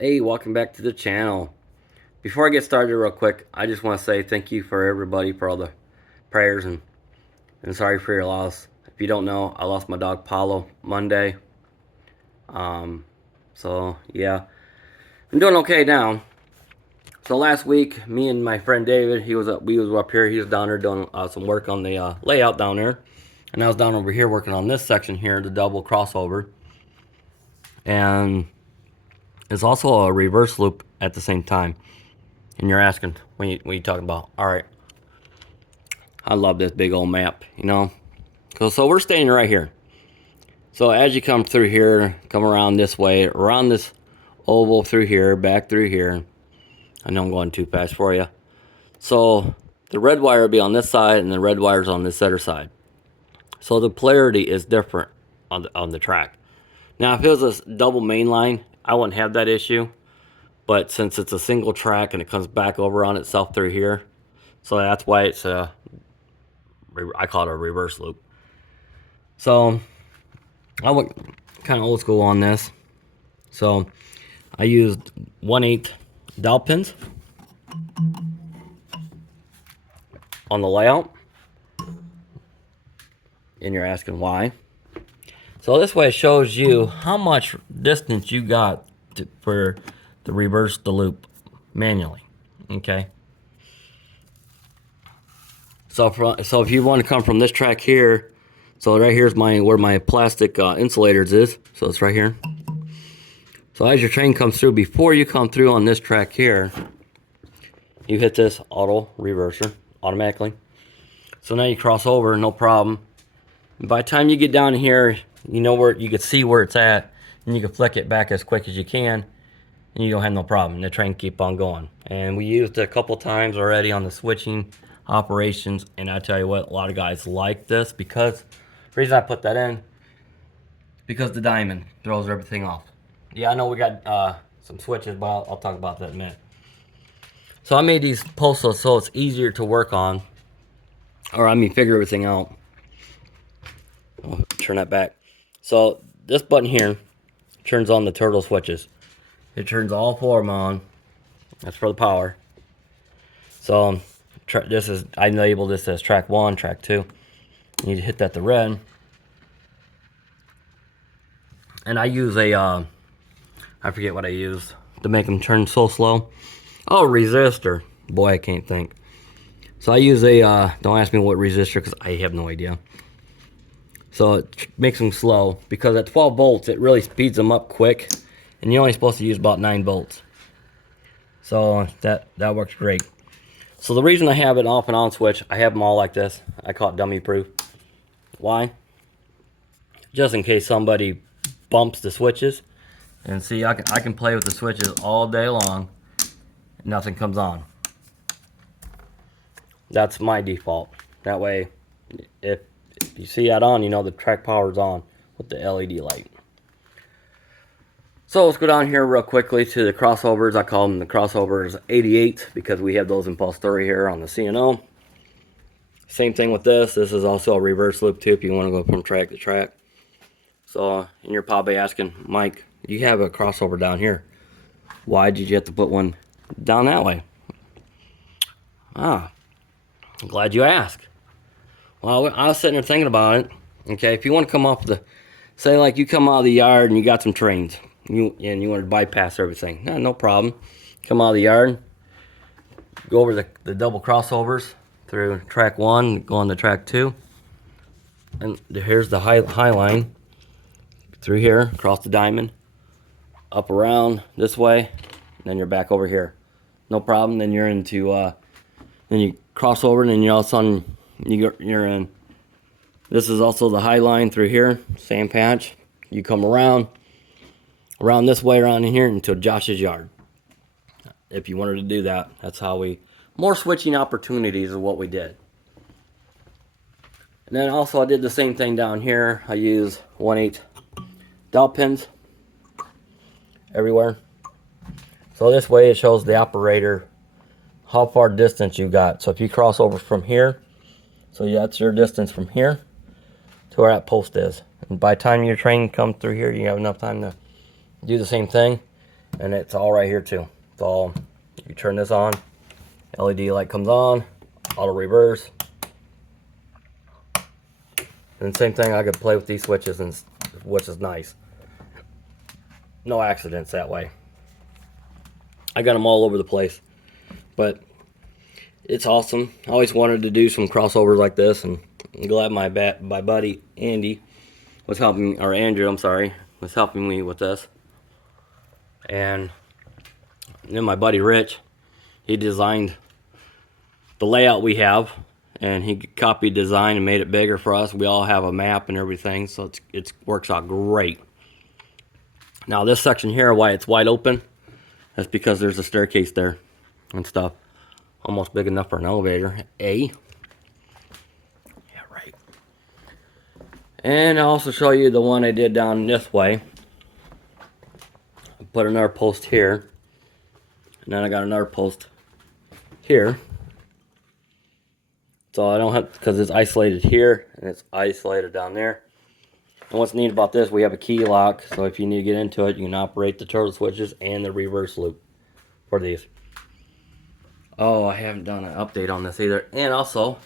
Hey, welcome back to the channel. Before I get started real quick, I just want to say thank you for everybody for all the prayers and sorry for your loss. If you don't know, I lost my dog Paulo Monday. Um, so yeah, I'm doing okay now. So last week, me and my friend David, we was up here. He was down there doing some work on the layout down there, and I was down over here working on this section here, the double crossover, and it's also a reverse loop at the same time. And you're asking, what you talking about? All right, I love this big old map, you know. So we're staying right here. So as you come through here, come around this way, around this oval through here, back through here. I know I'm going too fast for you. So the red wire will be on this side, and the red wire's on this other side. So the polarity is different on the track. Now, if it was a double main line, I wouldn't have that issue. But since it's a single track and it comes back over on itself through here, so that's why it's I call it a reverse loop. So I went kind of old school on this. So I used 1/8 dowel pins on the layout. And you're asking why. So this way it shows you how much distance you got for the reverse the loop manually. Okay. So if you want to come from this track here, so right here's where my plastic insulators is. So it's right here. So as your train comes through, before you come through on this track here, you hit this auto reverser automatically. So now you cross over, no problem. And by the time you get down here, you know where you can see where it's at, and you can flick it back as quick as you can, and you don't have no problem. The train keep on going. And we used it a couple times already on the switching operations, and I tell you what, a lot of guys like this because the reason I put that in, because the diamond throws everything off. Yeah, I know we got some switches, but I'll talk about that in a minute. So I made these posts so it's easier to work on, or I mean figure everything out. I'll turn that back. So this button here turns on the turtle switches. It turns all four of them on. That's for the power. So I labeled this as track 1, track 2. You need to hit that to red. And I use I forget what I used to make them turn so slow. Oh, resistor. Boy, I can't think. So I use don't ask me what resistor because I have no idea. So it makes them slow because at 12 volts it really speeds them up quick, and you're only supposed to use about 9 volts. So that works great. So the reason I have an off and on switch, I have them all like this. I call it dummy proof. Why? Just in case somebody bumps the switches. And see, I can play with the switches all day long. Nothing comes on. That's my default. That way, if you see that on, you know the track power's on with the LED light. So let's go down here real quickly to the crossovers. I call them the crossovers 88 because we have those in Paul Story here on the C&O. Same thing with this. This is also a reverse loop too if you want to go from track to track. So, and you're probably asking, Mike, you have a crossover down here. Why did you have to put one down that way? I'm glad you asked. Well, I was sitting there thinking about it. Okay, if you want to come off say like you come out of the yard and you got some trains, and you want to bypass everything, no problem. Come out of the yard, go over the double crossovers through track 1, go on to track 2, and here's the high line through here, across the diamond, up around this way, and then you're back over here. No problem. Then you're into then you cross over, and then you all of a sudden you're in. This is also the high line through here, sand patch. You come around this way around in here until Josh's yard. If you wanted to do that, that's how more switching opportunities is what we did. And then also I did the same thing down here. I use 1/8 dowel pins everywhere. So this way it shows the operator how far distance you got. So if you cross over from here, so that's your distance from here to where that post is. And by the time your train comes through here, you have enough time to do the same thing. And it's all right here too. It's all, you turn this on, LED light comes on, auto reverse. And same thing, I could play with these switches, and which is nice. No accidents that way. I got them all over the place, but it's awesome. I always wanted to do some crossovers like this, and I'm glad my buddy Andy was helping, or Andrew, I'm sorry, was helping me with this. And then my buddy Rich, he designed the layout we have, and he copied design and made it bigger for us. We all have a map and everything, so it works out great. Now this section here, why it's wide open, that's because there's a staircase there and stuff. Almost big enough for an elevator. Yeah, right. And I'll also show you the one I did down this way. I put another post here, and then I got another post here. So I don't have, because it's isolated here and it's isolated down there. And what's neat about this, we have a key lock, so if you need to get into it, you can operate the turtle switches and the reverse loop for these. Oh, I haven't done an update on this either. And also,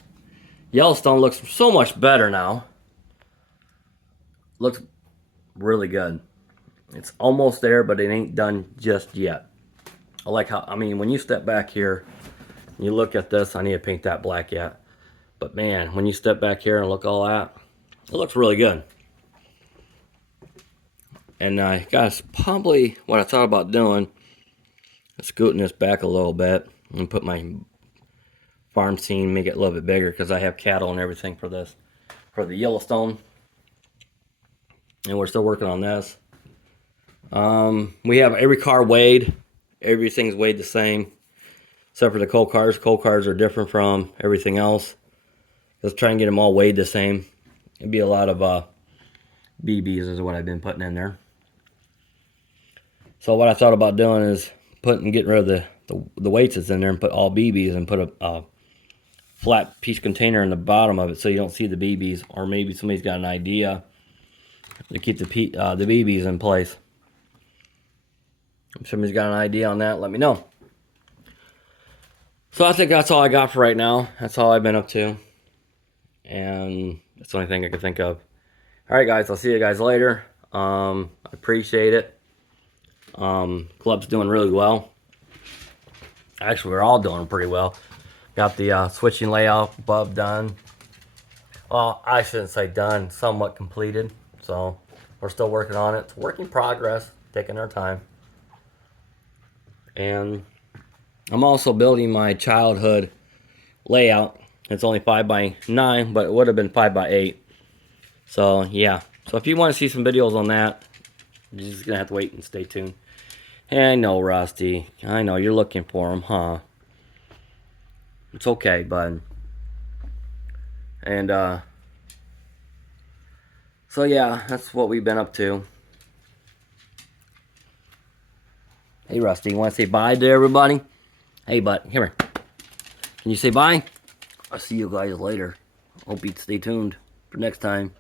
Yellowstone looks so much better now. Looks really good. It's almost there, but it ain't done just yet. I like how, I mean, when you step back here, you look at this, I need to paint that black yet. But man, when you step back here and look all that, it looks really good. And guys, probably what I thought about doing is scooting this back a little bit and put my farm scene, make it a little bit bigger, because I have cattle and everything for this, for the Yellowstone. And we're still working on this. We have every car weighed. Everything's weighed the same, except for the coal cars. Coal cars are different from everything else. Let's try and get them all weighed the same. It'd be a lot of BBs is what I've been putting in there. So what I thought about doing is getting rid of the weights that's in there and put all BBs, and put a flat piece container in the bottom of it so you don't see the BBs. Or maybe somebody's got an idea to keep the BBs in place. If somebody's got an idea on that, let me know. So I think that's all I got for right now. That's all I've been up to. And that's the only thing I can think of. Alright guys, I'll see you guys later. I appreciate it. Club's doing really well. Actually, we're all doing pretty well. Got the switching layout above done. Well, I shouldn't say done, somewhat completed. So we're still working on it. It's a work in progress, taking our time. And I'm also building my childhood layout. It's only 5x9, but it would have been 5x8. So yeah. So if you want to see some videos on that, you're just gonna have to wait and stay tuned. Hey, I know, Rusty. I know you're looking for them, huh? It's okay, bud. And so yeah, that's what we've been up to. Hey, Rusty, you want to say bye to everybody? Hey, bud, come here. Can you say bye? I'll see you guys later. Hope you stay tuned for next time.